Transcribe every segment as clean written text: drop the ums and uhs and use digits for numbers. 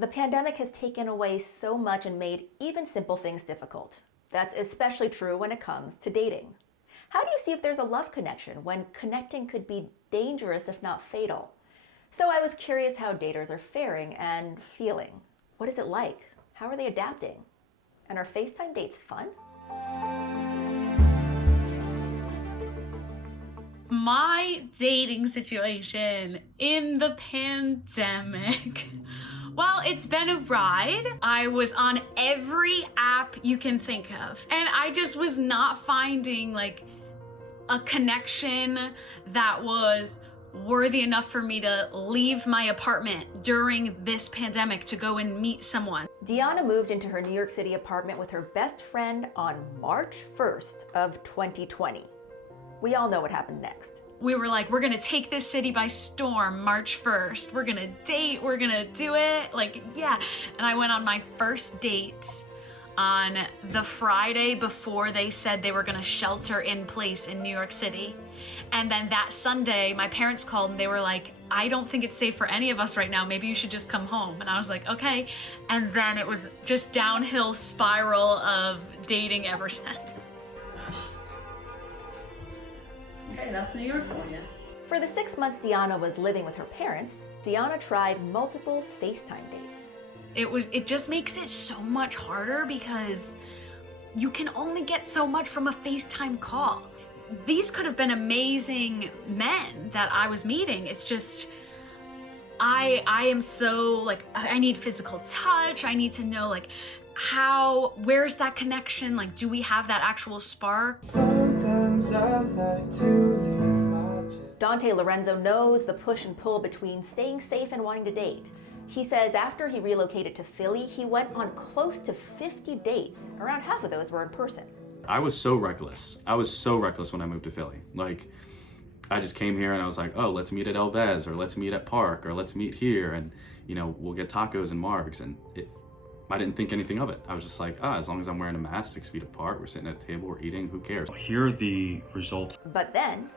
The pandemic has taken away so much and made even simple things difficult. That's especially true when it comes to dating. How do you see if there's a love connection when connecting could be dangerous if not fatal? So I was curious how daters are faring and feeling. What is it like? How are they adapting? And are FaceTime dates fun? My dating situation in the pandemic, well, it's been a ride. I was on every app you can think of, and I just was not finding like a connection that was worthy enough for me to leave my apartment during this pandemic to go and meet someone. DEANNA moved into her New York City apartment with her best friend on March 1st of 2020. We all know what happened next. We were like, we're gonna take this city by storm March 1st. We're gonna date, we're gonna do it. Like, yeah. And I went on my first date on the Friday before they said they were gonna shelter in place in New York City. And then that Sunday, my parents called and they were like, I don't think it's safe for any of us right now. Maybe you should just come home. And I was like, okay. And then it was just downhill spiral of dating ever since. Okay, that's New York for you. For the 6 months DEANNA was living with her parents, DEANNA tried multiple FaceTime dates. It just makes it so much harder because you can only get so much from a FaceTime call. These could have been amazing men that I was meeting. It's just, I am so like, I need physical touch. I need to know like where's that connection? Like, do we have that actual spark? Sometimes I like to leave my Dante Lorenzo knows the push and pull between staying safe and wanting to date. He says after he relocated to Philly, he went on close to 50 dates. Around half of those were in person. I was so reckless. I was so reckless when I moved to Philly. Like, I just came here and I was like, oh, let's meet at El Vez, or let's meet at Park, or let's meet here, and you know, we'll get tacos and margs. And I didn't think anything of it. I was just like, as long as I'm wearing a mask 6 feet apart, we're sitting at a table, we're eating, who cares? Here are the results. But then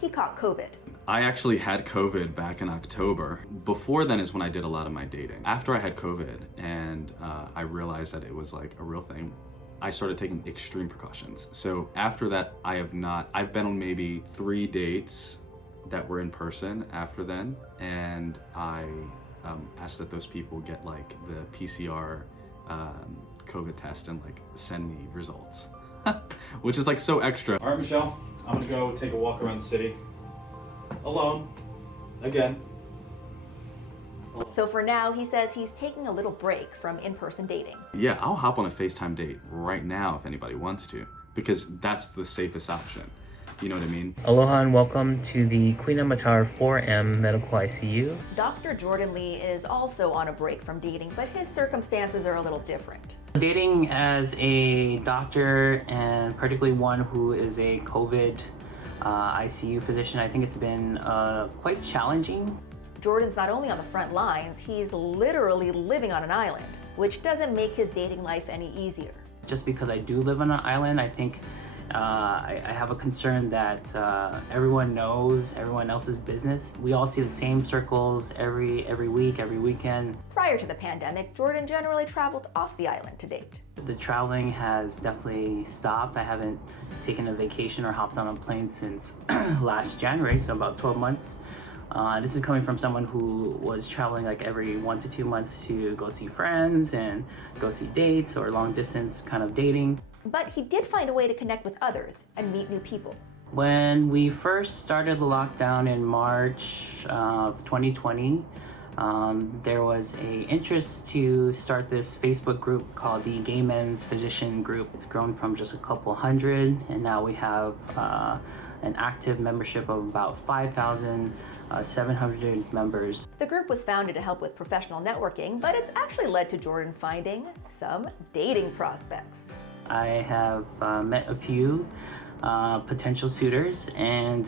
he caught COVID. I actually had COVID back in October. Before then is when I did a lot of my dating. After I had COVID and I realized that it was like a real thing, I started taking extreme precautions. So after that, I've been on maybe 3 dates that were in person after then. And I asked that those people get like the PCR COVID test and like send me results, which is like so extra. All right, Michelle, I'm gonna go take a walk around the city. Alone, again. So for now, he says he's taking a little break from in-person dating. Yeah, I'll hop on a FaceTime date right now if anybody wants to, because that's the safest option. You know what I mean? Aloha and welcome to the Queen Emma Tower 4M Medical ICU. Dr. Jordan Lee is also on a break from dating, but his circumstances are a little different. Dating as a doctor, and particularly one who is a COVID ICU physician, I think it's been quite challenging. Jordan's not only on the front lines, he's literally living on an island, which doesn't make his dating life any easier. Just because I do live on an island, I think I have a concern that everyone knows everyone else's business. We all see the same circles every week, every weekend. Prior to the pandemic, Jordan generally traveled off the island to date. The traveling has definitely stopped. I haven't taken a vacation or hopped on a plane since last January, so about 12 months. This is coming from someone who was traveling like every 1 to 2 months to go see friends and go see dates or long distance kind of dating. But he did find a way to connect with others and meet new people. When we first started the lockdown in March of 2020, there was an interest to start this Facebook group called the Gay Men's Physician Group. It's grown from just a couple hundred, and now we have an active membership of about 5,700 members. The group was founded to help with professional networking, but it's actually led to Jordan finding some dating prospects. I have met a few potential suitors, and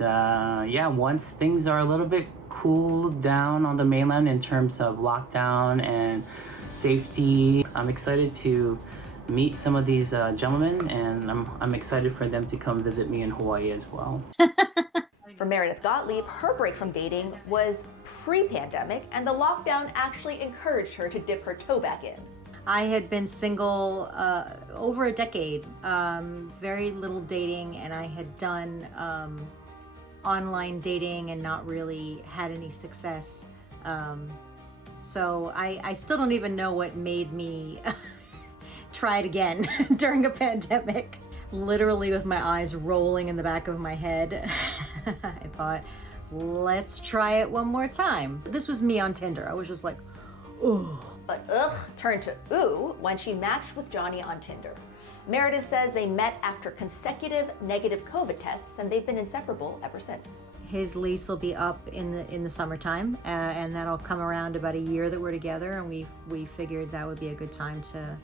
yeah, once things are a little bit cooled down on the mainland in terms of lockdown and safety, I'm excited to meet some of these gentlemen, and I'm excited for them to come visit me in Hawaii as well. For Meredith Gottlieb, her break from dating was pre-pandemic, and the lockdown actually encouraged her to dip her toe back in. I had been single over a decade, very little dating, and I had done online dating and not really had any success. So I still don't even know what made me try it again during a pandemic. Literally with my eyes rolling in the back of my head, I thought, let's try it one more time. This was me on Tinder. I was just like, ooh. But ugh turned to ooh when she matched with Johnny on Tinder. Meredith says they met after consecutive negative COVID tests, and they've been inseparable ever since. His lease will be up in the summertime, and that'll come around about a year that we're together, and we figured that would be a good time to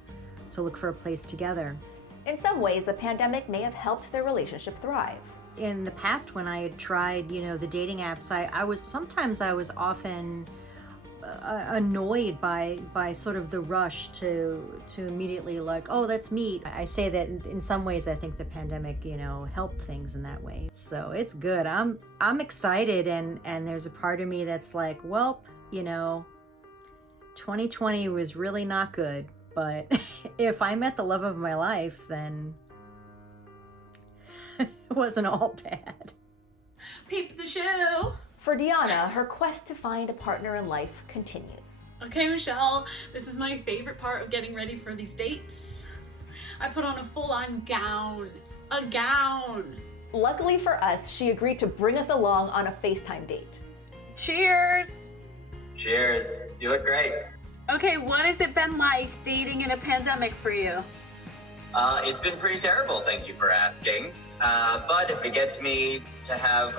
look for a place together. In some ways, the pandemic may have helped their relationship thrive. In the past, when I had tried, the dating apps, I was often annoyed by sort of the rush to immediately like, oh, let's meet. I say that in some ways I think the pandemic, helped things in that way. So it's good. I'm excited, and there's a part of me that's like, well, 2020 was really not good, but if I met the love of my life, then it wasn't all bad. Peep the show. For DEANNA, her quest to find a partner in life continues. Okay, Michelle, this is my favorite part of getting ready for these dates. I put on a full-on gown. A gown. Luckily for us, she agreed to bring us along on a FaceTime date. Cheers. Cheers. You look great. Okay, what has it been like dating in a pandemic for you? It's been pretty terrible, thank you for asking. But if it gets me to have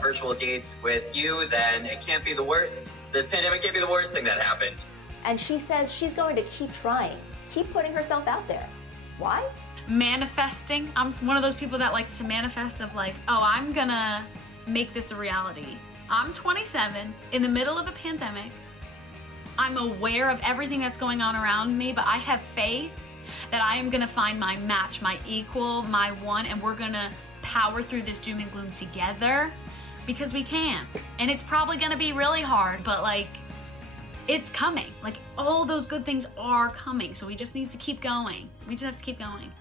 virtual dates with you, then it can't be the worst. This pandemic can't be the worst thing that happened. And she says she's going to keep trying, keep putting herself out there. Why? Manifesting. I'm one of those people that likes to manifest of like, oh, I'm gonna make this a reality. I'm 27, in the middle of a pandemic. I'm aware of everything that's going on around me, but I have faith that I am gonna find my match, my equal, my one, and we're gonna power through this doom and gloom together because we can. And it's probably gonna be really hard, but like, it's coming. Like, all those good things are coming, so we just need to keep going. We just have to keep going.